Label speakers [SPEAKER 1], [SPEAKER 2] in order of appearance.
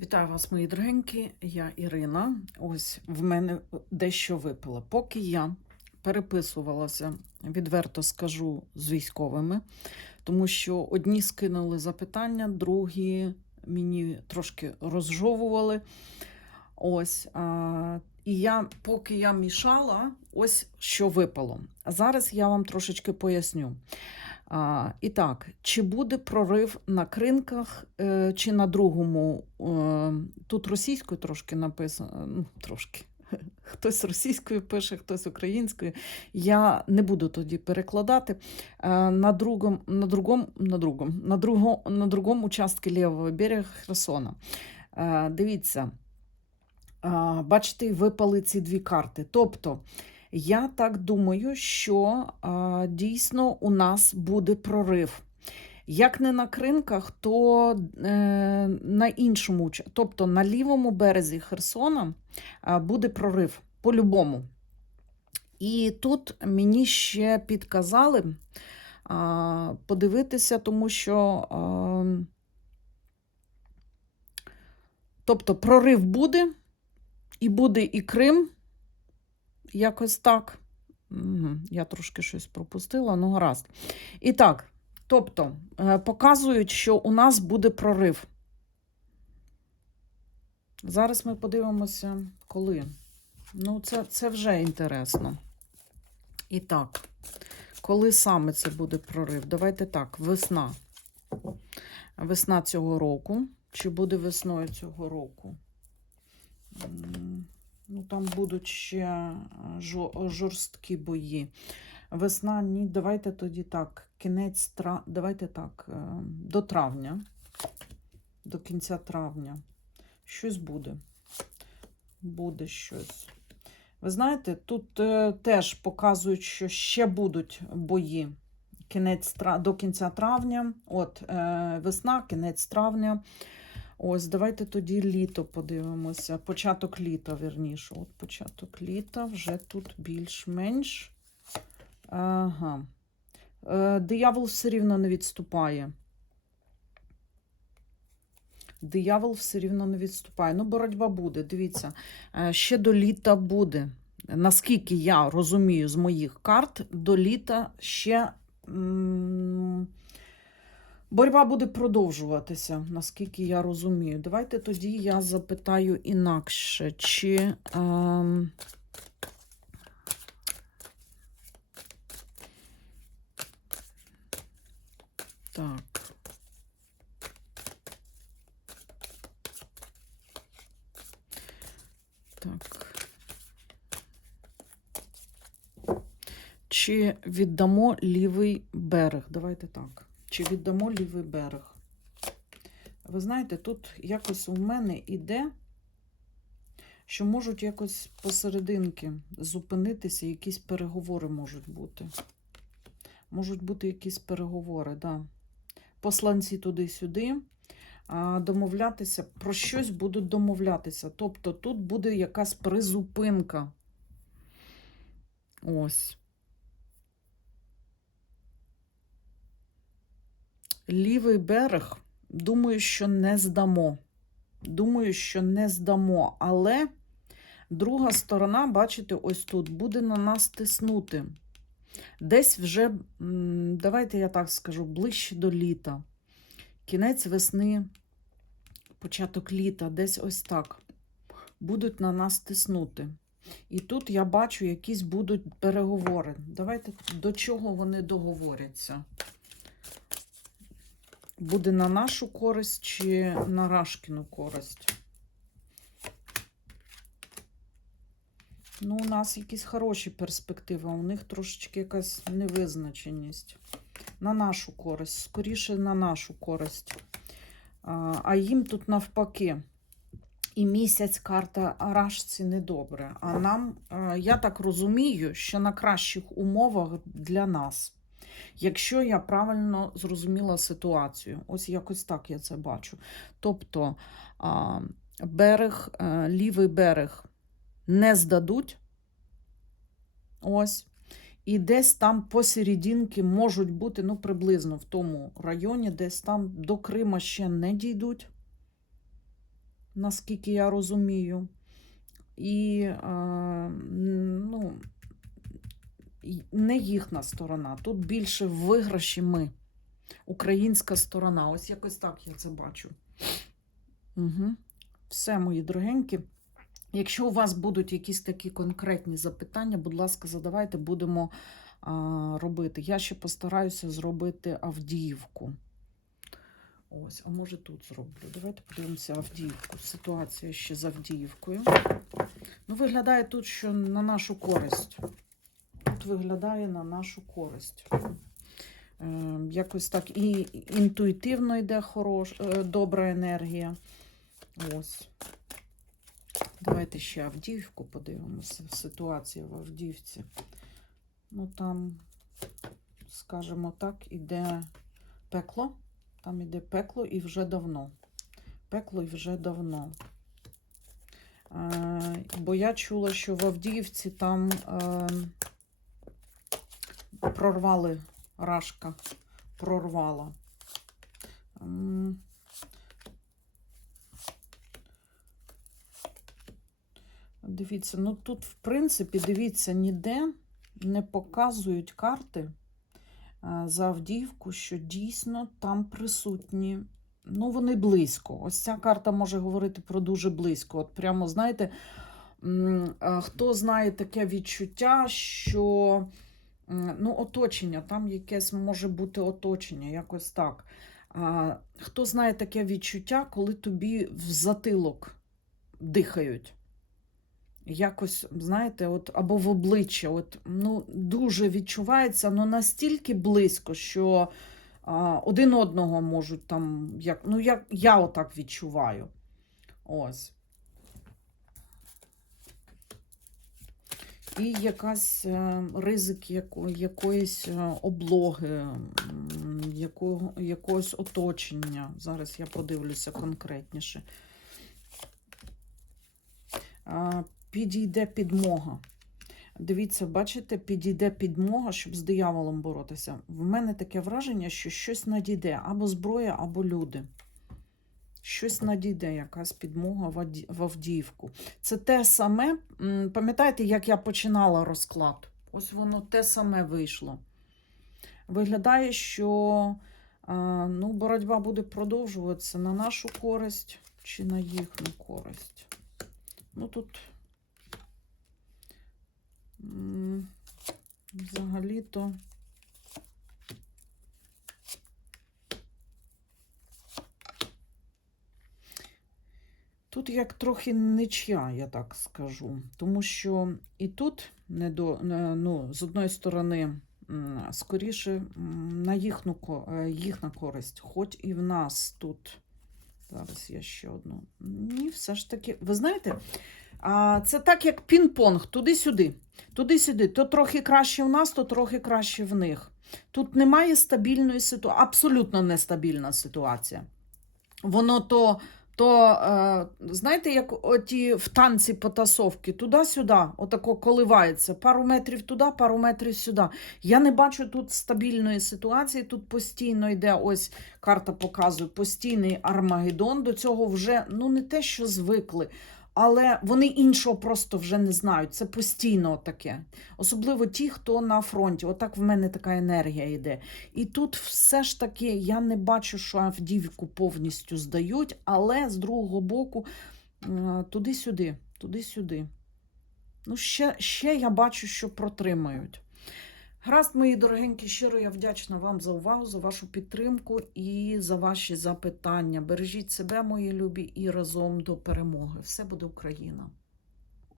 [SPEAKER 1] Вітаю вас, мої дорогенькі. Я Ірина. Ось в мене дещо випало. Поки я переписувалася, відверто скажу, з військовими, тому що одні скинули запитання, другі мені трошки розжовували. Ось. А, і я, поки я мішала, ось що випало. А зараз я вам трошечки поясню. А, і так, чи буде прорив на кринках, е, чи на другому? Е, тут російською трошки написано, ну, трошки. Хтось російською пише, хтось українською. Я не буду тоді перекладати. Е, на другому, на другому, на другому, на другому, на другому участку лівого берега Херсона. Е, дивіться, бачите, випали ці дві карти. Тобто, я так думаю, що а, дійсно у нас буде прорив. Як не на кринках, то е, на іншому, тобто на лівому березі Херсона буде прорив по-любому. І тут мені ще підказали а, подивитися, тому що а, тобто прорив буде, і буде і Крим. Якось так. Мгм, Я трошки щось пропустила, ну гаразд. І так, тобто, е, показують, що у нас буде прорив. Зараз ми подивимося, коли. Ну, це, це вже інтересно. І так, коли саме це буде прорив? Давайте так, весна. Весна цього року. Чи буде весною цього року? Ну, там будуть ще е, жорсткі бої. Весна, ні, давайте тоді так. Кінець тра... давайте так, е, до травня, до кінця травня. Щось буде. Буде щось. Ви знаєте, тут е, теж показують, що ще будуть бої. Кінець до кінця травня. От е, весна, кінець травня. Ось, давайте тоді літо подивимося. Початок літа, верніше. От початок літа вже тут більш-менш. Ага. Е, диявол все рівно не відступає. Диявол все рівно не відступає. Ну, боротьба буде. Дивіться, е, ще до літа буде. Наскільки я розумію з моїх карт, до літа ще. Боротьба буде продовжуватися, наскільки я розумію. Давайте тоді я запитаю інакше, чи. Ем... Так. Так. Чи віддамо лівий берег? Давайте так. Чи віддамо лівий берег? Ви знаєте, тут якось у мене іде, що можуть якось посерединки зупинитися, якісь переговори можуть бути. Можуть бути якісь переговори, да. Посланці туди-сюди. Домовлятися, про щось будуть домовлятися. Тобто тут буде якась призупинка. Ось. Лівий берег, думаю, що не здамо. Думаю, що не здамо. Але друга сторона, бачите, ось тут буде на нас тиснути. Десь вже, давайте я так скажу, ближче до літа. Кінець весни, початок літа, десь ось так. Будуть на нас тиснути. І тут я бачу, якісь будуть переговори. Давайте до чого вони договоряться буде на нашу користь чи на Рашкіну користь. Ну, у нас якісь хороші перспективи, а у них трошечки якась невизначеність. На нашу користь, скоріше на нашу користь. А, їм тут навпаки. І місяць карта Рашці недобре. А нам, е, я так розумію, що на кращих умовах для нас. Якщо я правильно зрозуміла ситуацію, ось якось так я це бачу. Тобто берег, е, лівий берег не здадуть. Ось. І десь там посерединки можуть бути, ну, приблизно в тому районі, десь там до Крима ще не дійдуть. наскільки я розумію. І е, ну, не їхня сторона. Тут більше виграші ми. Українська сторона. Ось якось так я це бачу. Угу. Все, мої дорогенькі. Якщо у вас будуть якісь такі конкретні запитання, будь ласка, задавайте, будемо а, робити. Я ще постараюся зробити Авдіївку. Ось, а може тут зроблю. Давайте подивимося Авдіївку. Ситуація ще з Авдіївкою. Ну, виглядає тут, що на нашу користь. Тут виглядає на нашу користь. Е, якось так і інтуїтивно йде хорош, е, добра енергія. Ось. Давайте ще Авдіївку подивимося. Ситуація в Авдіївці. Ну там, скажімо так, іде пекло. Там іде пекло і вже давно. Пекло і вже давно. Е, бо я чула, що в Авдіївці там е, прорвали рашка, прорвала. Дивіться, ну тут, в принципі, дивіться, ніде не показують карти а, за Авдіївку, що дійсно там присутні. Ну, вони близько. Ось ця карта може говорити про дуже близько. От прямо, знаєте, хто знає таке відчуття, що ну, оточення, там якесь може бути оточення, якось так. Хто знає таке відчуття, коли тобі в затилок дихають? Якось, знаєте, от, або в обличчя, от, ну, дуже відчувається, ну настільки близько, що а, один одного можуть там, як, ну, як, я отак відчуваю. Ось. І якась е, ризик яко, якоїсь е, облоги, якого, якогось оточення. Зараз я подивлюся конкретніше. Підійде підмога. Дивіться, бачите, підійде підмога, щоб з дияволом боротися. В мене таке враження, що щось надійде, або зброя, або люди. Щось надійде, якась підмога в Авдіївку. Це те саме, пам'ятаєте, як я починала розклад? Ось воно те саме вийшло. Виглядає, що ну, боротьба буде продовжуватися на нашу користь чи на їхню користь. Ну тут взагалі-то. Тут як трохи нічия, я так скажу. Тому що і тут не до, ну, з одної сторони, скоріше на їхню, ко- е, користь, хоч і в нас тут. Зараз я ще одну. Ні, все ж таки. Ви знаєте, це так, як пінг-понг, туди-сюди. Туди-сюди. То трохи краще в нас, то трохи краще в них. Тут немає стабільної ситуації, абсолютно нестабільна ситуація. Воно то, то е, знаєте, як оті в танці потасовки, туди-сюди, отако коливається. Пару метрів туди, пару метрів сюди. Я не бачу тут стабільної ситуації. Тут постійно йде, ось карта показує, постійний Армагеддон. До цього вже ну не те, що звикли. Але вони іншого просто вже не знають. Це постійно таке. Особливо ті, хто на фронті. Отак в мене така енергія йде. І тут все ж таки я не бачу, що Авдіївку повністю здають, але з другого боку туди-сюди, туди-сюди. Ну, ще, ще я бачу, що протримають. Гаразд, мої дорогенькі, щиро я вдячна вам за увагу, за вашу підтримку і за ваші запитання. Бережіть себе, мої любі, і разом до перемоги. Все буде Україна!